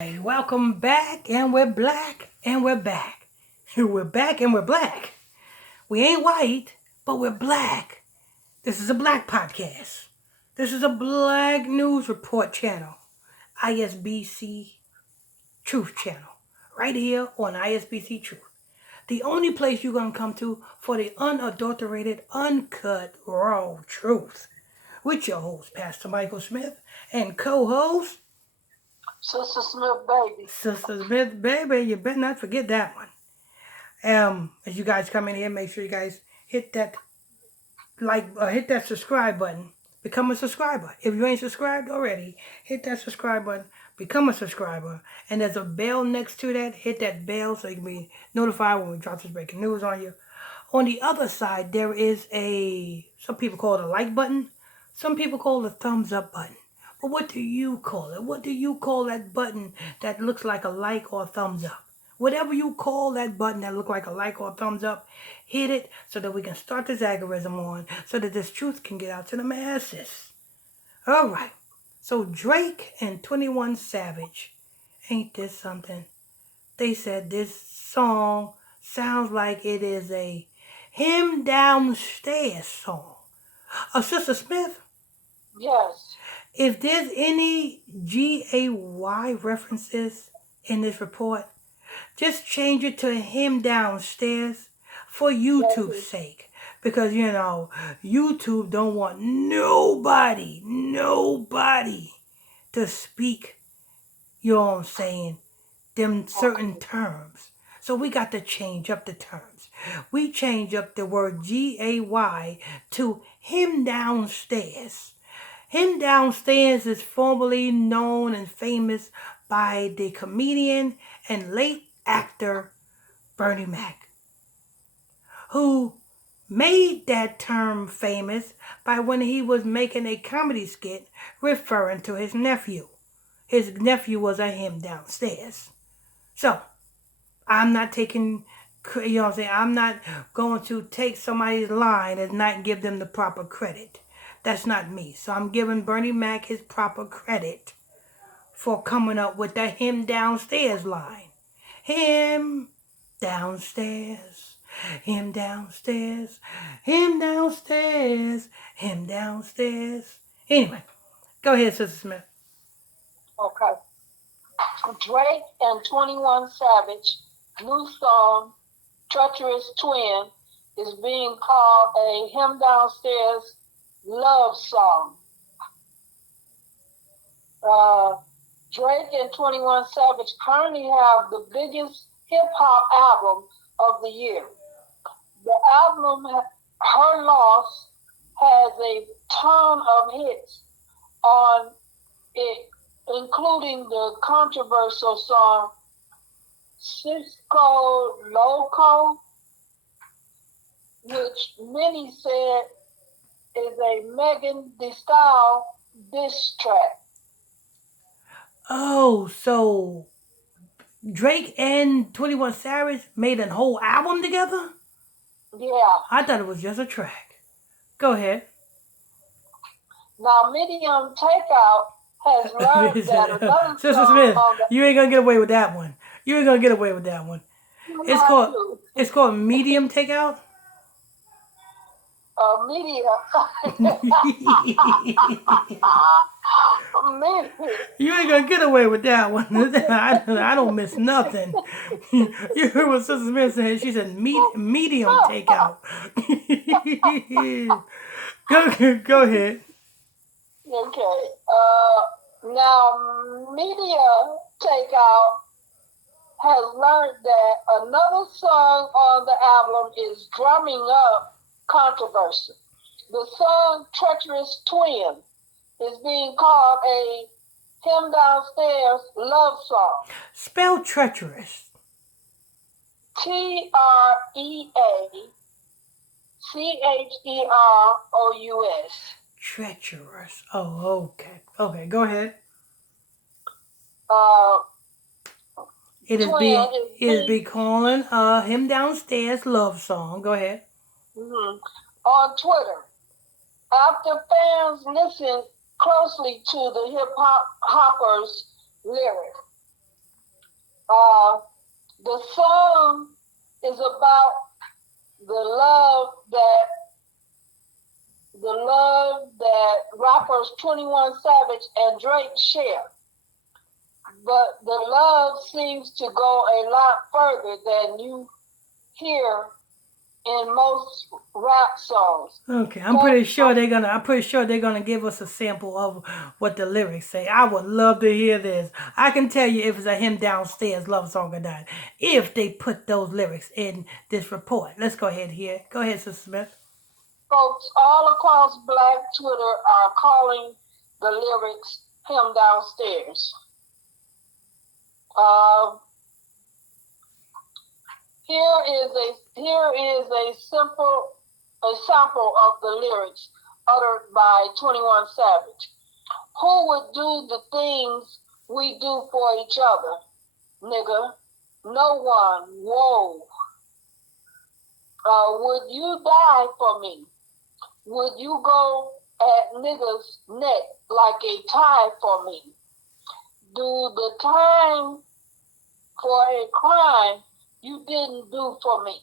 Hey, welcome back, and we're black, and we're back. We're back, and we're black. We ain't white, but we're black. This is a black podcast. This is a black news report channel, ISBC Truth Channel, right here on ISBC Truth. The only place you're going to come to for the unadulterated, uncut, raw truth. With your host, Pastor Michael Smith, and co-host, Sister Smith, baby. Sister Smith, baby. You better not forget that one. As you guys come in here, make sure you guys hit that hit that subscribe button. Become a subscriber. If you ain't subscribed already, hit that subscribe button. Become a subscriber. And there's a bell next to that. Hit that bell so you can be notified when we drop this breaking news on you. On the other side, there is some people call it a like button. Some people call it a thumbs up button. But what do you call it? What do you call that button that looks like a like or a thumbs up? Whatever you call that button that looks like a like or a thumbs up, hit it so that we can start this algorithm on so that this truth can get out to the masses. All right. So Drake and 21 Savage, ain't this something? They said this song sounds like it is a him downstairs song. Sister Smith? Yes. If there's any GAY references in this report, just change it to him downstairs for YouTube's sake. Because, YouTube don't want nobody to speak, you know what I'm saying, them certain terms. So we got to change up the terms. We change up the word GAY to him downstairs. Him downstairs is formerly known and famous by the comedian and late actor Bernie Mac, who made that term famous by when he was making a comedy skit referring to his nephew. His nephew was a him downstairs. So, I'm not taking, I'm not going to take somebody's line and not give them the proper credit. That's not me. So I'm giving Bernie Mac his proper credit for coming up with the him downstairs line. Him downstairs, him downstairs, him downstairs, him downstairs. Anyway, go ahead, Sister Smith. Okay. Drake and 21 Savage, new song, Treacherous Twin, is being called a him downstairs love song. Drake and 21 Savage currently have the biggest hip-hop album of the year. The album, Her Loss, has a ton of hits on it, including the controversial song Cisco Loco, which many said is a Megan Thee Stallion diss track. Oh, so Drake and 21 Savage made a whole album together? Yeah. I thought it was just a track. Go ahead. Now, Medium Takeout has learned that another Sister Smith, you ain't gonna get away with that one. You ain't gonna get away with that one. It's called Medium Takeout. Media. You ain't gonna get away with that one. I don't miss nothing. You heard what Sister Smith said? She said medium takeout. Go ahead. Okay. Now, Media Takeout has learned that another song on the album is drumming up controversy. The song Treacherous Twin is being called a him downstairs love song. Spell treacherous. TREACHEROUS. Treacherous. Oh, okay. Okay, go ahead. It is be calling him downstairs love song. Go ahead. Mm-hmm. On Twitter, after fans listen closely to the hip hopper's lyric, The song is about the love that rappers 21 Savage and Drake share. But the love seems to go a lot further than you hear in most rap songs. Okay, I'm pretty sure they're gonna give us a sample of what the lyrics say. I would love to hear this. I can tell you if it's a him downstairs love song or not. If they put those lyrics in this report. Let's go ahead here. Go ahead, Sister Smith. Folks all across Black Twitter are calling the lyrics him downstairs. Here is a sample of the lyrics uttered by 21 Savage. Who would do the things we do for each other, nigga? No one. Whoa. Would you die for me? Would you go at niggas' neck like a tie for me? Do the time for a crime you didn't do for me?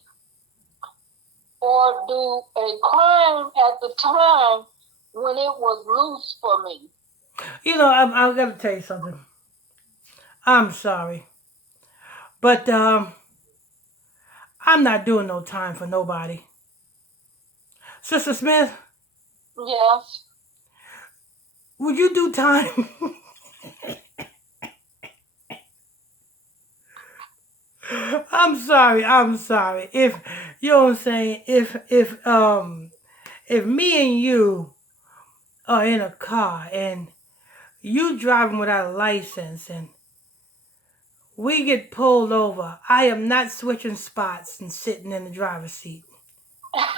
Or do a crime at the time when it was loose for me? You know, I've got to tell you something. I'm sorry. But I'm not doing no time for nobody. Sister Smith? Yes. Would you do time? I'm sorry. If you know what I'm saying, if me and you are in a car and you driving without a license and we get pulled over, I am not switching spots and sitting in the driver's seat.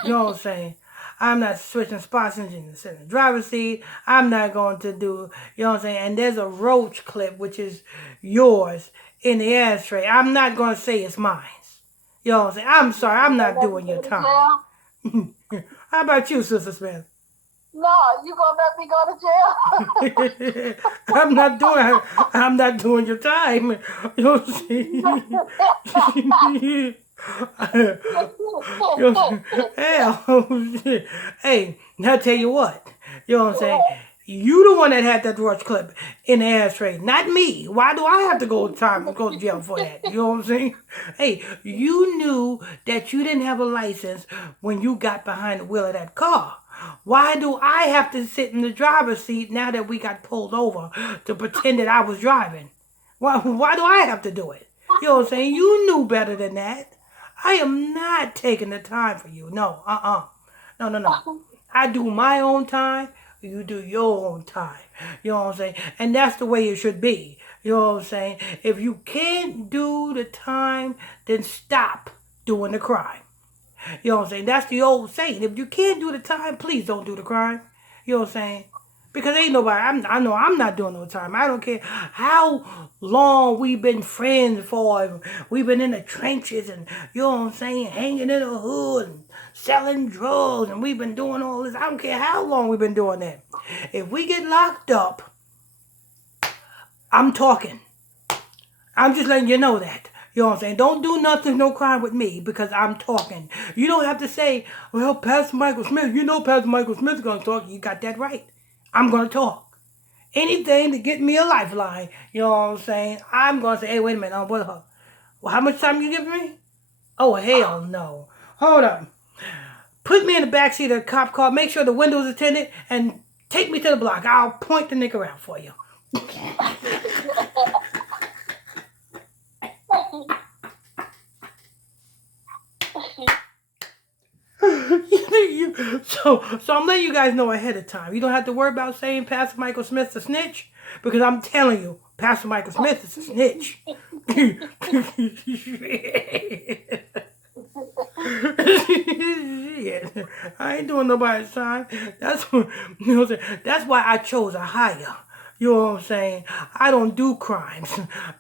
You know what I'm saying? I'm not switching spots and sitting in the driver's seat. I'm not going to do, you know what I'm saying? And there's a roach clip, which is yours, in the ashtray. I'm not going to say it's mine. You know what I'm saying? I'm sorry. I'm not doing your time. How about you, Sister Smith? No, you gonna let me go to jail? I'm not doing your time. You know what I'm saying? Hey, I'll tell you what. You know what I'm saying? You the one that had that roach clip in the ashtray, not me. Why do I have to go to jail for that? You know what I'm saying? Hey, you knew that you didn't have a license when you got behind the wheel of that car. Why do I have to sit in the driver's seat now that we got pulled over to pretend that I was driving? Why do I have to do it? You know what I'm saying? You knew better than that. I am not taking the time for you. No, No. I do my own time. You do your own time. You know what I'm saying? And that's the way it should be. You know what I'm saying? If you can't do the time, then stop doing the crime. You know what I'm saying? That's the old saying. If you can't do the time, please don't do the crime. You know what I'm saying? Because ain't nobody, I know I'm not doing no time. I don't care how long we've been friends for. We've been in the trenches and, you know what I'm saying, hanging in the hood and selling drugs. And we've been doing all this. I don't care how long we've been doing that. If we get locked up, I'm talking. I'm just letting you know that. You know what I'm saying? Don't do nothing, no crime with me because I'm talking. You don't have to say, well, Pastor Michael Smith, you know Pastor Michael Smith's going to talk. You got that right. I'm going to talk. Anything to get me a lifeline, you know what I'm saying? I'm going to say, hey, wait a minute. Well, how much time you giving me? Oh, hell no. Hold up. Put me in the backseat of the cop car. Make sure the windows are tinted and take me to the block. I'll point the nigga out for you. So I'm letting you guys know ahead of time. You don't have to worry about saying Pastor Michael Smith's a snitch because I'm telling you, Pastor Michael Smith is a snitch. I ain't doing nobody's time. That's why I chose a higher. You know what I'm saying? I don't do crimes.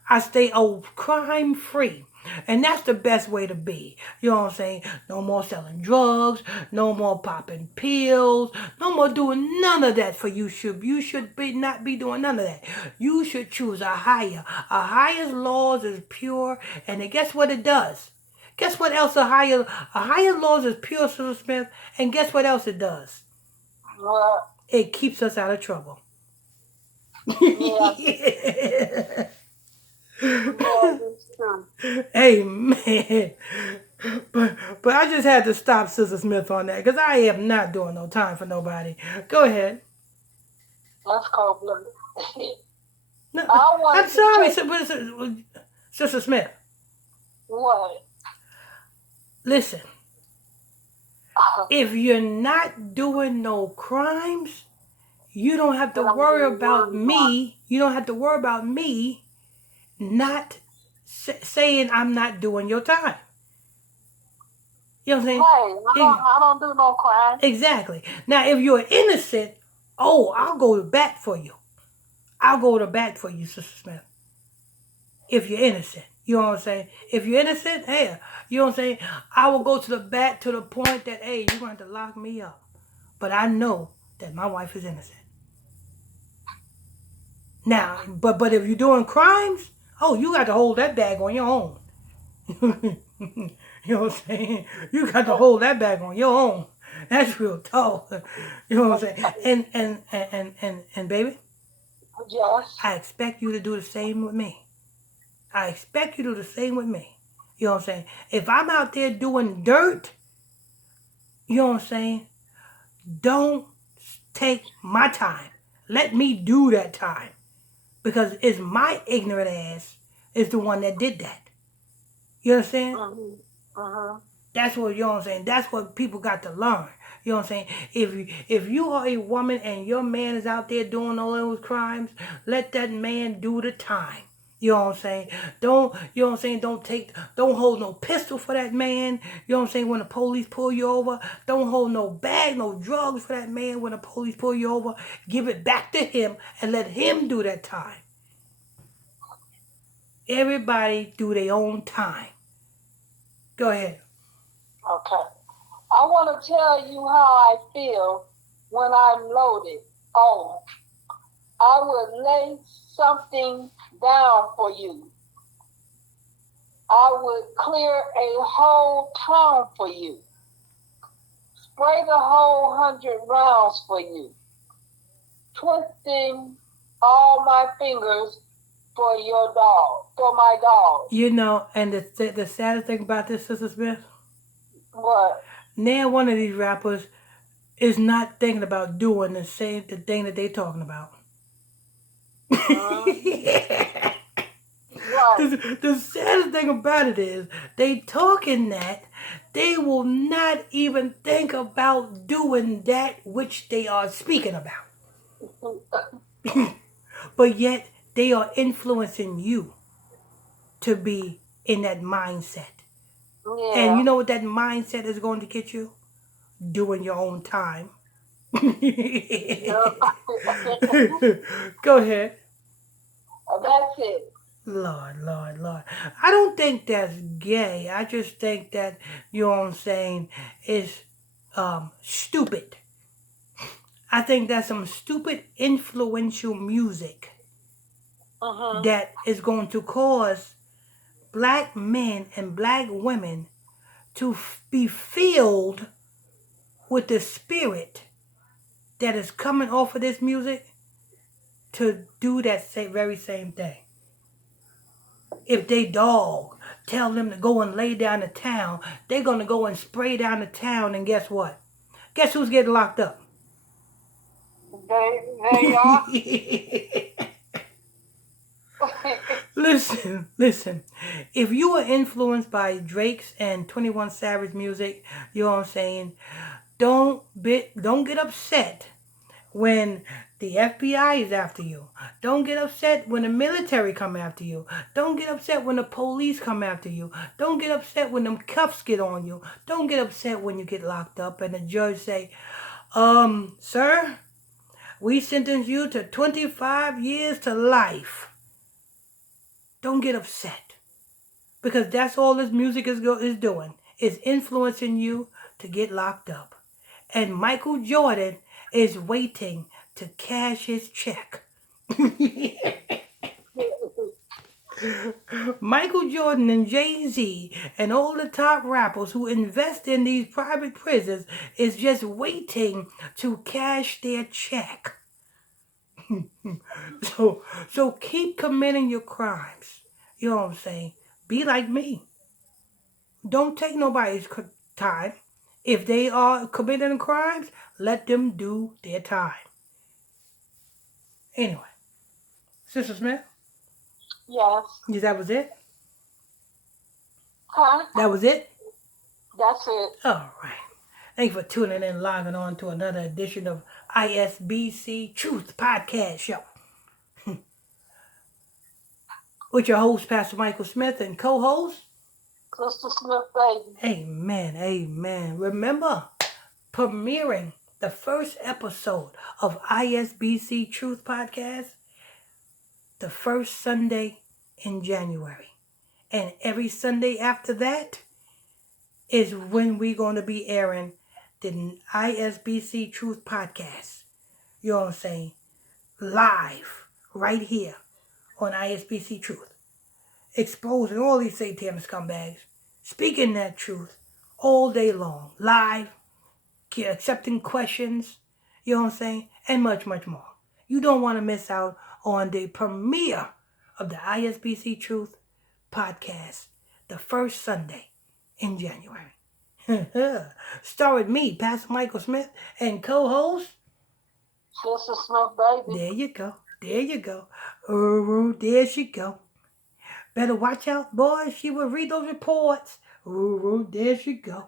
I stay crime free. And that's the best way to be. You know what I'm saying? No more selling drugs, no more popping pills, no more doing none of that for you. You should be not be doing none of that. You should choose a higher. A higher laws is pure, and then guess what it does? Guess what else a higher laws is pure, Sister Smith, and guess what else it does? Well, It keeps us out of trouble. yeah, yeah, it's true. Amen. But I just had to stop Sister Smith on that because I am not doing no time for nobody. Go ahead. That's cold blooded. No, I I'm wanted to sorry, take Sister Smith. what? Listen, if you're not doing no crimes, you don't have to But I'm worry doing about one part. me. You don't have to worry about me not saying I'm not doing your time. You know what I'm saying? Right. I don't do no crime. Exactly. Now, if you're innocent, I'll go to bat for you. I'll go to bat for you, Sister Smith. If you're innocent. You know what I'm saying? If you're innocent, hey, you know what I'm saying? I will go to the bat to the point that, hey, you're going to have to lock me up. But I know that my wife is innocent. Now, but if you're doing crimes, you got to hold that bag on your own. You know what I'm saying? You got to hold that bag on your own. That's real tough. You know what I'm saying? And baby, Yes. I expect you to do the same with me. I expect you to do the same with me. You know what I'm saying? If I'm out there doing dirt, you know what I'm saying? Don't take my time. Let me do that time. Because it's my ignorant ass is the one that did that. You understand? That's what, you know what I'm saying? That's what people got to learn. You know what I'm saying? If you are a woman and your man is out there doing all those crimes, let that man do the time. You know what I'm saying? You know what I'm saying? Don't hold no pistol for that man. You know what I'm saying? When the police pull you over, don't hold no bag, no drugs for that man when the police pull you over. Give it back to him and let him do that time. Everybody do their own time. Go ahead. Okay. I want to tell you how I feel when I'm loaded. Oh, I would lay something down for you. I would clear a whole town for you. Spray the whole 100 rounds for you. Twisting all my fingers for your dog, for my dog. You know, and the saddest thing about this, Sister Smith, What? now one of these rappers is not thinking about doing the thing that they talking about. Right. The saddest thing about it is they talking that they will not even think about doing that which they are speaking about. But yet they are influencing you to be in that mindset. Yeah. And you know what that mindset is going to get you? Doing your own time. Go ahead. That's it. Lord, Lord, Lord. I don't think that's gay. I just think that, you know what I'm saying, is stupid. I think that's some stupid influential music that is going to cause black men and black women to be filled with the spirit that is coming off of this music to do that very same thing. If they dog tell them to go and lay down the town, they're going to go and spray down the town, and guess what? Guess who's getting locked up? They are. Listen. If you are influenced by Drake's and 21 Savage music, you know what I'm saying, don't get upset when the FBI is after you. Don't get upset when the military come after you. Don't get upset when the police come after you. Don't get upset when them cuffs get on you. Don't get upset when you get locked up and the judge say, sir, we sentence you to 25 years to life. Don't get upset. Because that's all this music is doing. Is influencing you to get locked up. And Michael Jordan is waiting to cash his check. Michael Jordan and Jay-Z and all the top rappers who invest in these private prisons is just waiting to cash their check. So keep committing your crimes. You know what I'm saying? Be like me. Don't take nobody's time. If they are committing crimes, let them do their time. Anyway, Sister Smith, Yes. that was it? Huh? That was it? That's it. All right. Thank you for tuning in, logging on to another edition of ISBC Truth Podcast Show. With your host, Pastor Michael Smith, and co-host, Sister Smith, baby. Amen, amen. Remember, premiering the first episode of ISBC Truth Podcast the first Sunday in January. And every Sunday after that is when we're going to be airing the ISBC Truth Podcast. You know what I'm saying? Live, right here on ISBC Truth. Exposing all these satanic scumbags. Speaking that truth all day long. Live, accepting questions. You know what I'm saying? And much, much more. You don't want to miss out on the premiere of the ISBC Truth Podcast the first Sunday in January. Star with me, Pastor Michael Smith, and co-host Sister Smith, baby. There you go. There you go. Oh, there she go. Better watch out, boy. She will read those reports. Oh, there she go.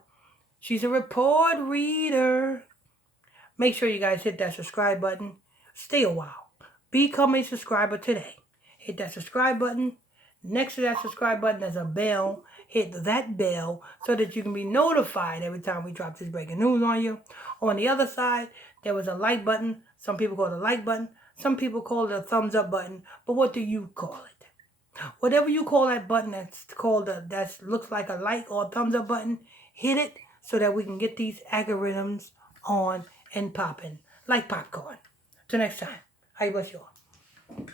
She's a report reader. Make sure you guys hit that subscribe button. Stay a while. Become a subscriber today. Hit that subscribe button. Next to that subscribe button, there's a bell. Hit that bell so that you can be notified every time we drop this breaking news on you. On the other side, there was a like button. Some people call it a like button. Some people call it a thumbs up button. But what do you call it? Whatever you call that button that looks like a like or a thumbs up button, hit it so that we can get these algorithms on and popping like popcorn. Till next time, I bless you all.